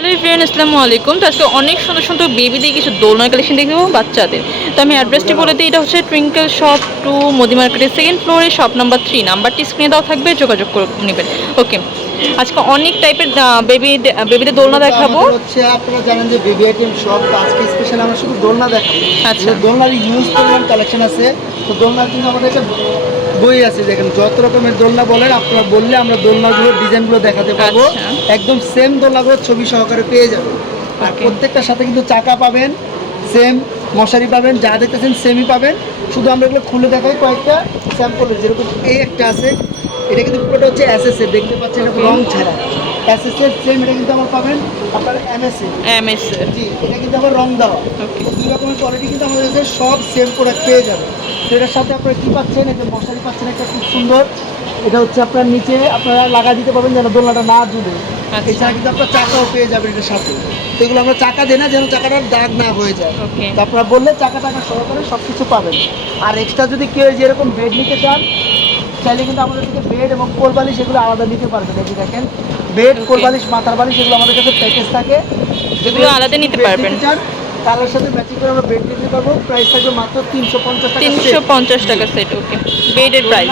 Hello friend আসসালামু আলাইকুম। তো আজকে অনেক সুন্দর সুন্দর বেবিদের কিছু দোলনার কালেকশন দেখে দেবো বাচ্চাদের। তো আমি অ্যাড্রেসটি বলে দিই এটা হচ্ছে টুইঙ্কেল শপ টু মোদি মার্কেটের সেকেন্ড ফ্লোরে শপ নাম্বার থ্রি নাম্বারটি স্ক্রিনে দেওয়া থাকবে যোগাযোগ করে নেবেন। ওকে আজকে অনেক টাইপের বেবি বেবিদের দোলনা দেখাবো। হচ্ছে আপনারা জানেন যে বেবি আইটেম সব আজকে স্পেশাল আমরা শুধু দোলনা দেখাবো। আচ্ছা। দোলনার ইউজ পরিমাণ কালেকশন আছে। তো দোলনার কিন্তু আমাদের একটা বই আছে দেখেন যত রকমের দোলনা বলেন আপনারা বললে আমরা দোলনাগুলোর ডিজাইনগুলো দেখাতে পারব। আচ্ছা। একদম সেম দোলনাগুলো ছবি সহকারে পেয়ে যাবেন। আর প্রত্যেকটার সাথে কিন্তু চাকা পাবেন সেম মশারি পাবেন যা দেখতেছেন সেমই পাবেন। শুধু আমরা এগুলো খুলে দেখাই কয়েকটা স্যাম্পলের যেরকম এই একটা আছে। এটা কিন্তু পুরোটা হচ্ছে অ্যাসেসের দেখতে পাচ্ছেন এটা রং ছাড়া। এসএস এর সেম এটা কিন্তু আমার পাবেন আপনার এমএস এর জি এটা কিন্তু আবার রং দেওয়া। দুই রকমের কোয়ালিটি কিন্তু আমাদের কাছে সব সেম প্রোডাক্ট পেয়ে যাবে তো এটার সাথে আপনারা কি পাচ্ছেন? এটা মশারি পাচ্ছেন একটা খুব সুন্দর। এটা হচ্ছে আপনার নিচে আপনারা লাগা দিতে পারবেন যেন দোলনাটা না জুড়ে আচ্ছা। এছাড়া কিন্তু আপনার চাকাও পেয়ে যাবেন এটার সাথে। তো এগুলো আমরা চাকা দেই না যেন চাকাটার দাগ না হয়ে যায়। তো আপনারা বললে চাকা টাকা সহকারে সব কিছু পাবেন। আর এক্সট্রা যদি কেউ যেরকম বেড নিতে চান চাইলে কিন্তু আমাদের থেকে বেড এবং কোল বালিশ এগুলো আলাদা নিতে পারবেন। যে দেখেন বেড. কোল বালিশ মাথার বালিশ এগুলো আমাদের কাছে প্যাকেজ থাকে। যেগুলো আলাদা নিতে পারবেন। তার সাথে ম্যাচিং করে আমরা বেড দিতে পারব। প্রাইস থাকবে মাত্র তিনশো পঞ্চাশ টাকা তিনশো পঞ্চাশ টাকা সেট ওকে বেডের প্রাইস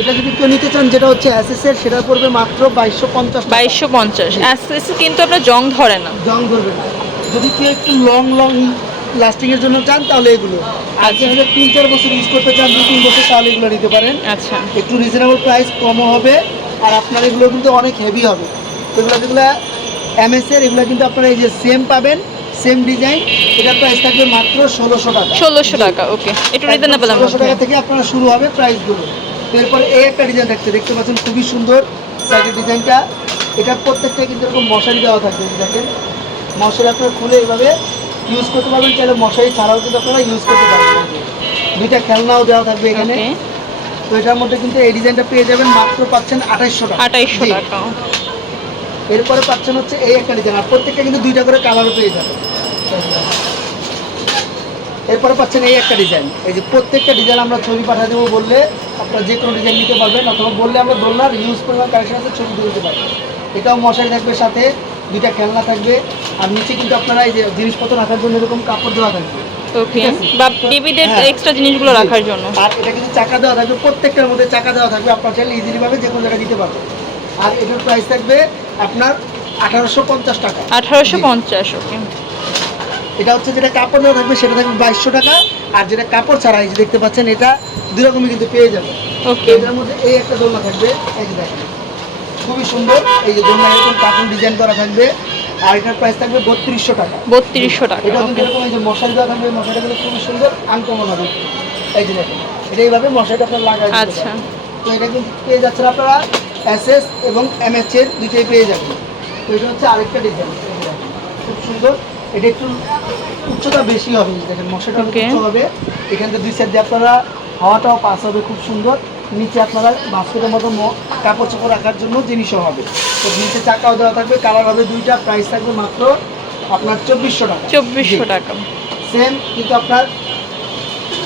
এটা যদি কেউ নিতে চান যেটা হচ্ছে এসএস এর সেটা পড়বে মাত্র বাইশশো পঞ্চাশ বাইশশো পঞ্চাশ। এস কিন্তু আপনার জং ধরে না। জং ধরবে না। যদি কেউ একটু লং লং লাস্টিং এর জন্য চান তাহলে এগুলো। আর আচ্ছা। যদি তিন চার বছর ইউজ করতে চান দুই তিন বছর তাহলে এগুলো নিতে পারেন। আচ্ছা। একটু রিজনেবল প্রাইস কমও হবে। আর আপনার এগুলো কিন্তু অনেক হেভি হবে। এগুলো যেগুলো এমএস এর এগুলো কিন্তু আপনারা এই যে সেম পাবেন সেম ডিজাইন এটার প্রাইস থাকবে মাত্র ষোলোশো টাকা। ষোলোশো টাকা ওকে একটু রিজনেবল ষোলোশো টাকা থেকে আপনারা শুরু হবে প্রাইসগুলো এরপরে এই একটা ডিজাইন থাকছে দেখতে পাচ্ছেন খুবই সুন্দর সাইডের ডিজাইনটা এটা প্রত্যেকটা কিন্তু এরকম মশারি দেওয়া থাকবে দেখেন। মশারি আপনারা খুলে এইভাবে ইউজ করতে পারবেন চাইলে মশারি ছাড়াও কিন্তু আপনারা ইউজ করতে পারবেন। দুইটা খেলনাও দেওয়া থাকবে এখানে। তো এটার মধ্যে কিন্তু এই ডিজাইনটা পেয়ে যাবেন মাত্র পাচ্ছেন আঠাইশশো টাকা। আঠাইশশো। টাকা। এরপরে পাচ্ছেন হচ্ছে এই একটা ডিজাইন আর প্রত্যেকটা কিন্তু দুইটা করে কালার পেয়ে যাবেন। এরপরে পাচ্ছেন এই একটা ডিজাইন। এই যে প্রত্যেকটা ডিজাইন আমরা ছবি পাঠিয়ে দেবো বললে আপনারা যে কোনো ডিজাইন নিতে পারবেন অথবা বললে আমরা দোলনার ইউজ পরিমাণ কালেকশন আছে ছবি দিতে পারবেন। এটাও মশারি থাকবে সাথে দুইটা খেলনা থাকবে আর নিচে কিন্তু আপনারা এই যে জিনিসপত্র রাখার জন্য এরকম কাপড় দেওয়া থাকবে ওকে বা বেবিদের হ্যাঁ। এক্সট্রা জিনিসগুলো রাখার জন্য। আর এটা কিন্তু চাকা দেওয়া থাকবে প্রত্যেকটার মধ্যে চাকা দেওয়া থাকবে আপনার চাইলে ইজিলি ভাবে যে কোনো জায়গায় দিতে পারবেন। আর এটার প্রাইস থাকবে আপনার আঠারোশো পঞ্চাশ টাকা। আঠারোশো পঞ্চাশ ওকে। এটা হচ্ছে যেটা কাপড় দেওয়া থাকবে সেটা থাকবে বাইশশো টাকা। আর যেটা কাপড় ছাড়া এই যে দেখতে পাচ্ছেন এটা দুই রকমই কিন্তু পেয়ে যাবে ওকে। এটার মধ্যে এই একটা দোলনা থাকবে এই যে দেখেন খুবই সুন্দর। এই যে দোলনা এরকম কার্টুন ডিজাইন করা থাকবে। আর এটার প্রাইস থাকবে বত্রিশশো টাকা। বত্রিশশো টাকা এটা কিন্তু এরকম এই যে মশারি দেওয়া থাকবে মশারিটা কিন্তু খুবই সুন্দর আনকমন হবে। এই যে দেখেন এটা এইভাবে মশারিটা আপনার লাগাই আচ্ছা। তো এটা কিন্তু পেয়ে যাচ্ছেন আপনারা এসএস এবং এমএচ এর দুইটাই পেয়ে যাবেন। তো এটা হচ্ছে আরেকটা ডিজাইন খুব সুন্দর। এটা একটু উচ্চতা বেশি হবে দেখেন মশাটা উচ্চ হবে। এখান থেকে দুই সাইড দিয়ে আপনারা হাওয়াটাও পাস হবে খুব সুন্দর। নিচে আপনারা বাস্কেটের মতো কাপড় চোপড় রাখার জন্য জিনিসও হবে। নিচে চাকাও দেওয়া থাকবে কালার হবে দুইটা প্রাইস থাকবে মাত্র আপনার চব্বিশশো টাকা। চব্বিশশো টাকা। সেম কিন্তু আপনার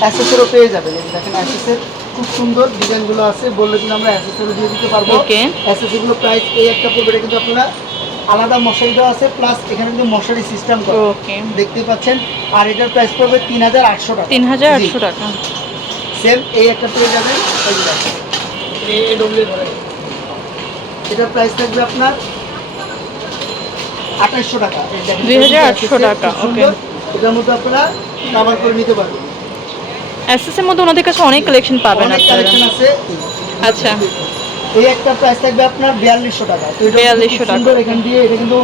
অ্যাসেসেরও পেয়ে যাবেন। দেখেন অ্যাসেসের খুব সুন্দর ডিজাইনগুলো আছে বললে কিন্তু আমরা অ্যাসেসেরও দিয়ে দিতে পারব. অ্যাসেসেরগুলো প্রাইস এই একটা পড়বে এটা কিন্তু আপনারা আলাদা মশারি দেওয়া আছে প্লাস এখানে কিন্তু মশারি সিস্টেম করা। ওকে। দেখতে পাচ্ছেন আর এটার প্রাইস পড়বে তিন হাজার আটশো টাকা। তিন হাজার আটশো টাকা। সেম এই একটা পেয়ে যাবেন। এই যে দেখেন। এই AW এর ঘরে। এটার প্রাইস থাকবে আপনার আঠাইশশো টাকা। দেখেন, 2800 খুব টাকা। এটার মধ্যে আপনারা কাভার করে নিতে পারবেন। এসএস মধ্যে ওনাদের কাছে অনেক কালেকশন পাবেন আপনারা। কালেকশন আছে। আচ্ছা। এই একটা প্রাইস থাকবে আপনার বিয়াল্লিশশো টাকা। তো এটা 4200 খুব এখান দিয়ে এটা কিন্তু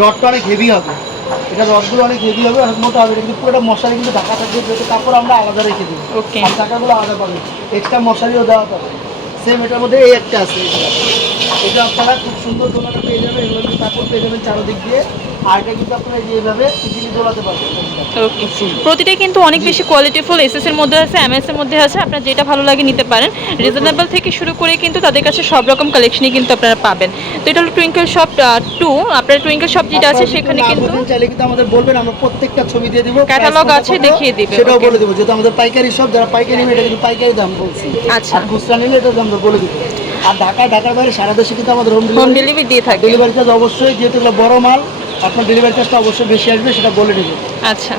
রডটা অনেক হেভি হবে। এটা রডগুলো অনেক হেভি হবে অনেক মোটা হবে। কিন্তু পুরোটা মশারি কিন্তু ঢাকা থাকবে যেহেতু কাপড় আমরা আলাদা রেখে দিই। ওকে আর টাকাগুলো আলাদা পাবেন এক্সট্রা মশারিও দেওয়া পাবে সেম এটার মধ্যে এই একটা আছে। এটা আপনারা খুব সুন্দর পেয়ে যাবেন এগুলো কিন্তু কাপড় পেয়ে যাবেন চারোদিক দিয়ে। আর এটা কিন্তু আপনারা এইভাবে ইজিলি দোলাতে পারবেন। ওকে। প্রতিটাই কিন্তু অনেক বেশি কোয়ালিটিফুল এসএস এর মধ্যে আছে এমএস এর মধ্যে আছে আপনার যেটা ভালো লাগে নিতে পারেন। রিজনেবল থেকে শুরু করে কিন্তু তাদের কাছে সব রকম কালেকশনই কিন্তু আপনারা পাবেন। তো এটা হলো টুইঙ্কেল শপ টু আপনার টুইঙ্কেল শপ যেটা আছে সেখানে কিন্তু চাইলে কিন্তু আমাদের বলবেন আমরা প্রত্যেকটা ছবি দিয়ে দিব কত আছে, দেখিয়ে দিবে, সেটাও বলে দেবো যেহেতু আমাদের পাইকারি সব যারা পাইকারি নেবে এটা কিন্তু পাইকারি দাম বলছি। আচ্ছা। খুচরা নিলে এটা দাম বলে দিব। আর ঢাকায় ঢাকার বাইরে সারা দেশে কিন্তু আমাদের হোম হোম ডেলিভারি দিয়ে থাকে। ডেলিভারি চার্জ অবশ্যই যেহেতু বড় মাল আপনার ডেলিভারি চার্জটা অবশ্যই বেশি আসবে সেটা বলে দেবে আচ্ছা।